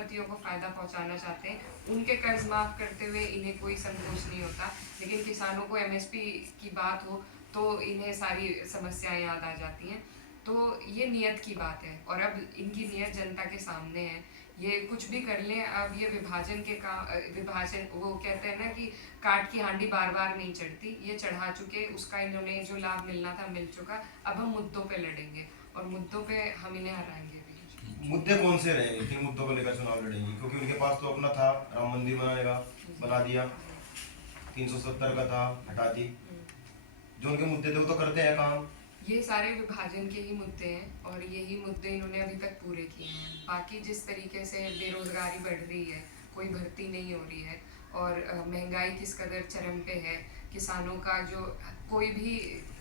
उद्योगपतियों को फ़ायदा पहुंचाना चाहते हैं, उनके कर्ज माफ़ करते हुए इन्हें कोई संतोष नहीं होता, लेकिन किसानों को एमएसपी की बात हो तो इन्हें सारी समस्याएं याद आ जाती हैं। तो ये नियत की बात है और अब इनकी नियत जनता के सामने है। ये कुछ भी कर लें, अब ये विभाजन, वो कहते हैं ना कि काट की हांडी बार बार नहीं चढ़ती, ये चढ़ा चुके, उसका इन्होंने जो लाभ मिलना था मिल चुका। अब हम मुद्दों पे लड़ेंगे और मुद्दों पे हम इन्हें हराएंगे भी। मुद्दे कौन से रहेंगे, किन मुद्दों को लेकर चुनाव लड़ेंगे? क्योंकि उनके पास तो अपना था, राम मंदिर बनाने का, बना दिया, 370 का था, हटा दी। जो उनके मुद्दे थे वो तो करते हैं काम। ये सारे विभाजन के ही मुद्दे हैं और यही मुद्दे इन्होंने अभी तक पूरे किए हैं। बाकी जिस तरीके से बेरोजगारी बढ़ रही है, कोई भर्ती नहीं हो रही है और महंगाई किस कदर चरम पे है, किसानों का जो कोई भी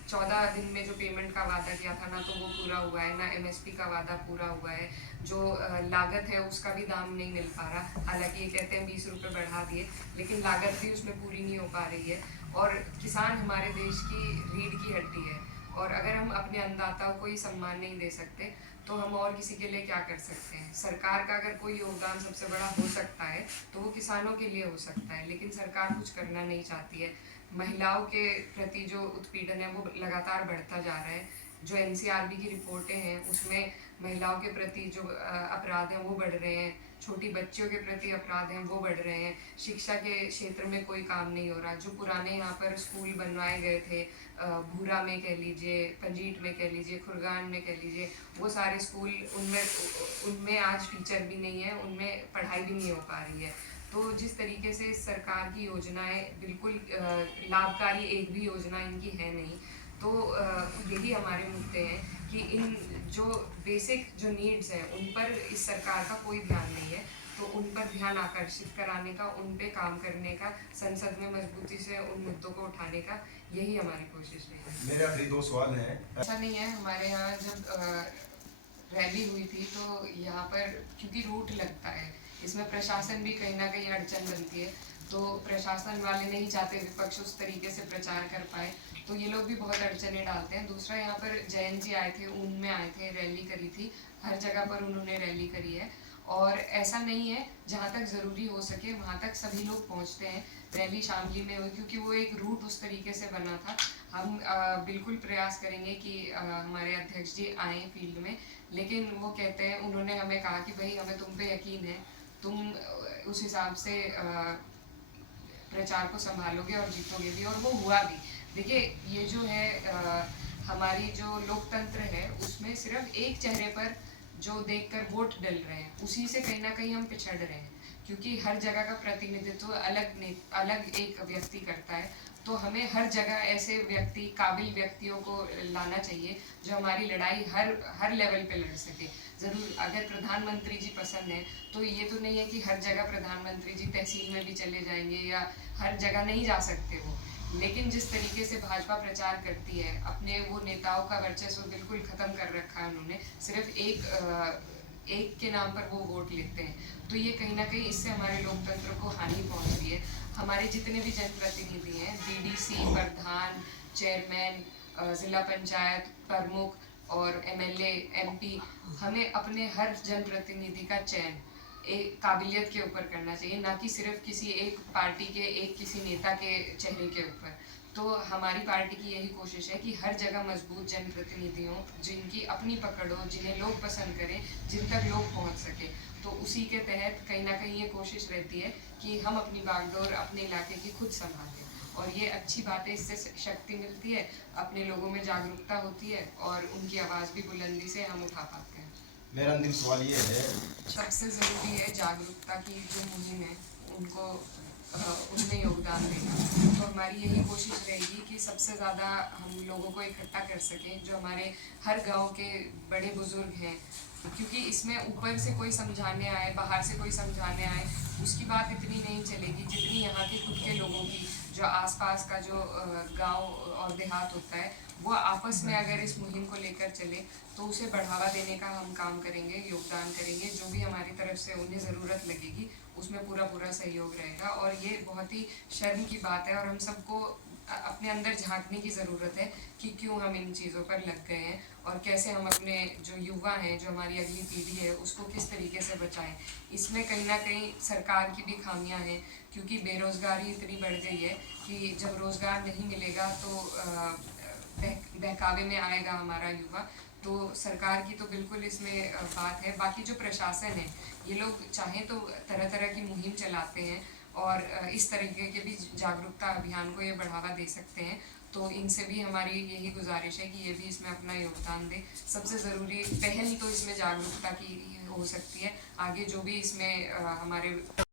14 दिन में जो पेमेंट का वादा किया था ना, तो वो पूरा हुआ है ना, एमएसपी का वादा पूरा हुआ है, जो लागत है उसका भी दाम नहीं मिल पा रहा। हालांकि ये कहते हैं 20 रुपये बढ़ा दिए, लेकिन लागत भी उसमें पूरी नहीं हो पा रही है। और किसान हमारे देश की रीढ़ की हड्डी है और अगर हम अपने अन्नदाताओं को ही सम्मान नहीं दे सकते तो हम और किसी के लिए क्या कर सकते हैं। सरकार का अगर कोई योगदान सबसे बड़ा हो सकता है तो वो किसानों के लिए हो सकता है, लेकिन सरकार कुछ करना नहीं चाहती है। महिलाओं के प्रति जो उत्पीड़न है वो लगातार बढ़ता जा रहा है। जो एनसीआरबी की रिपोर्टें हैं उसमें महिलाओं के प्रति जो अपराध हैं वो बढ़ रहे हैं, छोटी बच्चियों के प्रति अपराध हैं वो बढ़ रहे हैं, शिक्षा के क्षेत्र में कोई काम नहीं हो रहा। जो पुराने यहाँ पर स्कूल बनवाए गए थे, भूरा में कह लीजिए, पंजीट में कह लीजिए, खुरगान में कह लीजिए, वो सारे स्कूल, उनमें उनमें आज टीचर भी नहीं है, उनमें पढ़ाई भी नहीं हो पा रही है। तो जिस तरीके से सरकार की योजनाएं बिल्कुल लाभकारी एक भी योजना इनकी है नहीं। तो यही हमारे मुद्दे हैं कि इन जो बेसिक जो नीड्स हैं उन पर इस सरकार का कोई ध्यान नहीं है। तो उन पर ध्यान आकर्षित कराने का, उन पे काम करने का, संसद में मजबूती से उन मुद्दों को उठाने का, यही हमारी कोशिश रहेगी। मेरे आखिरी 2 सवाल हैं। ऐसा नहीं है, हमारे यहाँ जब रैली हुई थी तो यहाँ पर क्योंकि रूट लगता है, इसमें प्रशासन भी कहीं ना कहीं अड़चन बनती है, तो प्रशासन वाले नहीं चाहते विपक्ष उस तरीके से प्रचार कर पाए, तो ये लोग भी बहुत अड़चने डालते हैं। दूसरा, यहाँ पर जयंत जी आए थे, ऊन में आए थे, रैली करी थी, हर जगह पर उन्होंने रैली करी है और ऐसा नहीं है, जहाँ तक ज़रूरी हो सके वहाँ तक सभी लोग पहुँचते हैं। रैली शामली में हुई क्योंकि वो एक रूट उस तरीके से बना था। हम बिल्कुल प्रयास करेंगे कि हमारे अध्यक्ष जी आएँ फील्ड में, लेकिन वो कहते हैं, उन्होंने हमें कहा कि भाई हमें तुम पे यकीन है, तुम उस हिसाब से प्रचार को संभालोगे और जीतोगे भी, और वो हुआ भी। देखिए, ये जो है हमारी जो लोकतंत्र है उसमें सिर्फ एक चेहरे पर जो देखकर वोट डल रहे हैं, उसी से कहीं ना कहीं हम पिछड़ रहे हैं, क्योंकि हर जगह का प्रतिनिधित्व अलग एक व्यक्ति करता है। तो हमें हर जगह ऐसे व्यक्ति, काबिल व्यक्तियों को लाना चाहिए जो हमारी लड़ाई हर लेवल पे लड़ सके। ज़रूर अगर प्रधानमंत्री जी पसंद है तो ये तो नहीं है कि हर जगह प्रधानमंत्री जी तहसील में भी चले जाएंगे या हर जगह नहीं जा सकते वो, लेकिन जिस तरीके से भाजपा प्रचार करती है, अपने वो नेताओं का वर्चस्व बिल्कुल ख़त्म कर रखा है उन्होंने, सिर्फ एक के नाम पर वो वोट लेते हैं। तो ये कहीं ना कहीं इससे हमारे लोकतंत्र को हानि पहुंच रही है। हमारे जितने भी जनप्रतिनिधि हैं, बीडीसी, प्रधान, चेयरमैन, ज़िला पंचायत प्रमुख और एमएलए, एमपी, हमें अपने हर जनप्रतिनिधि का चयन एक काबिलियत के ऊपर करना चाहिए, ना कि सिर्फ किसी एक पार्टी के, एक किसी नेता के चेहरे के ऊपर। तो हमारी पार्टी की यही कोशिश है कि हर जगह मजबूत जनप्रतिनिधि हों, जिनकी अपनी पकड़ हो, जिन्हें लोग पसंद करें, जिन तक लोग पहुंच सके। तो उसी के तहत कहीं ना कहीं ये कोशिश रहती है कि हम अपनी बागडोर अपने इलाके की खुद संभालें, और ये अच्छी बात है, इससे शक्ति मिलती है, अपने लोगों में जागरूकता होती है और उनकी आवाज़ भी बुलंदी से हम उठा पाते हैं। मेरा अंतिम सवाल ये है, सबसे ज़रूरी है जागरूकता की जो मुहिम है उनको उनमें योगदान देना। तो हमारी यही कोशिश रहेगी कि सबसे ज़्यादा हम लोगों को इकट्ठा कर सकें, जो हमारे हर गांव के बड़े बुजुर्ग हैं, क्योंकि इसमें ऊपर से कोई समझाने आए, बाहर से कोई समझाने आए, उसकी बात इतनी नहीं चलेगी जितनी यहाँ के खुद के लोगों की, जो आसपास का जो गांव और देहात होता है, वो आपस में अगर इस मुहिम को लेकर चले तो उसे बढ़ावा देने का हम काम करेंगे, योगदान करेंगे। जो भी हमारी तरफ से उन्हें ज़रूरत लगेगी उसमें पूरा पूरा सहयोग रहेगा। और ये बहुत ही शर्म की बात है और हम सबको अपने अंदर झांकने की ज़रूरत है कि क्यों हम इन चीज़ों पर लग गए हैं और कैसे हम अपने जो युवा हैं, जो हमारी अगली पीढ़ी है, उसको किस तरीके से बचाएं। इसमें कहीं ना कहीं सरकार की भी खामियां हैं, क्योंकि बेरोज़गारी इतनी बढ़ गई है कि जब रोज़गार नहीं मिलेगा तो बहकावे में आएगा हमारा युवा। तो सरकार की तो बिल्कुल इसमें बात है। बाकी जो प्रशासन है, ये लोग चाहें तो तरह तरह की मुहिम चलाते हैं और इस तरीके के भी जागरूकता अभियान को ये बढ़ावा दे सकते हैं। तो इनसे भी हमारी यही गुजारिश है कि ये भी इसमें अपना योगदान दे। सबसे ज़रूरी पहल तो इसमें जागरूकता की हो सकती है। आगे जो भी इसमें हमारे